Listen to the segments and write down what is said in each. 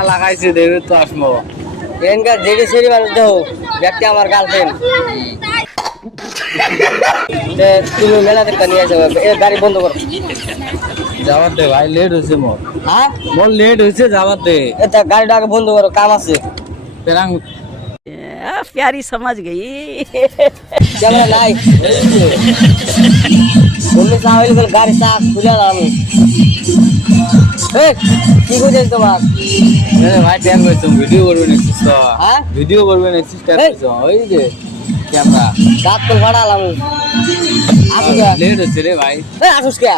ভাড়া লাগাইছে দেবে তো আসবো এনকার জেডি সেরি মানুষ দেও ব্যক্তি আমার গার্লফ্রেন্ড তুমি মেলা দেখতে নিয়ে যাবে গাড়ি বন্ধ করো যাবার দে ভাই লেট হয়েছে মোর হ্যাঁ মোর লেট হয়েছে যাবার দে এটা গাড়িটা আগে বন্ধ করো কাম আছে পেরাং प्यारी समझ गई ক্যামেরা নাই তুমি চাইলে বল গাড়ি চাক খুলে দাও আমি কি কইছিস তোমার ভাই ট্যান কইছো ভিডিও করবে নেক্সট তো হ্যাঁ ভিডিও করবে নেক্সট ট্যান কইছো ওই যে ক্যামেরা দাঁত তো ফাড়ালাম আসুস লেট হচ্ছে রে ভাই আসুস কে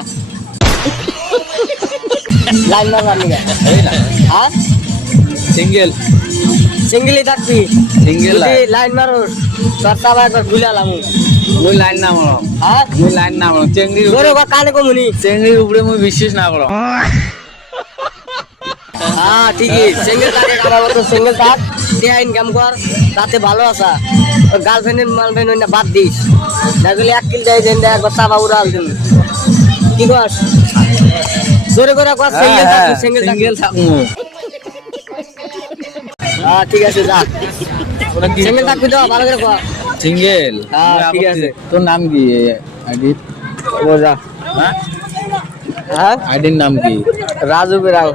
লাইন মারবার নিগা এই না হ্যাঁ সিঙ্গেল সিঙ্গেলি থাকবি সিঙ্গেল লাইন মারুস তোর চাবা একবার খুলালাম ওই লাইন না মারো হ্যাঁ ওই লাইন না মারো চেংড়ির ধরে কানে কমুনি চেংড়ির উপরে মই বিশ্বাস না করো হ্যাঁ ঠিকই সিঙ্গেল থাকে আমার মতো সিঙ্গেল থাক টিয়া ইনকাম কর তাতে ভালো আসা ওর গার্লফ্রেন্ডের মালফ্রেন্ড না বাদ দিস দেখলে 1 কিল দেয় দেন একবার চাবা উড়াল দিন কি কর জোরে করে কর সিঙ্গেল থাক সিঙ্গেল সিঙ্গেল থাকমু হ্যাঁ ঠিক আছে যা সিঙ্গেল থাকবি তো ভালো করে কর সিঙ্গেল হ্যাঁ, ঠিক আছে। তোর নাম কি আইডি ও যা হ্যাঁ হ্যাঁ আইডির নাম কি রাজু বেরাং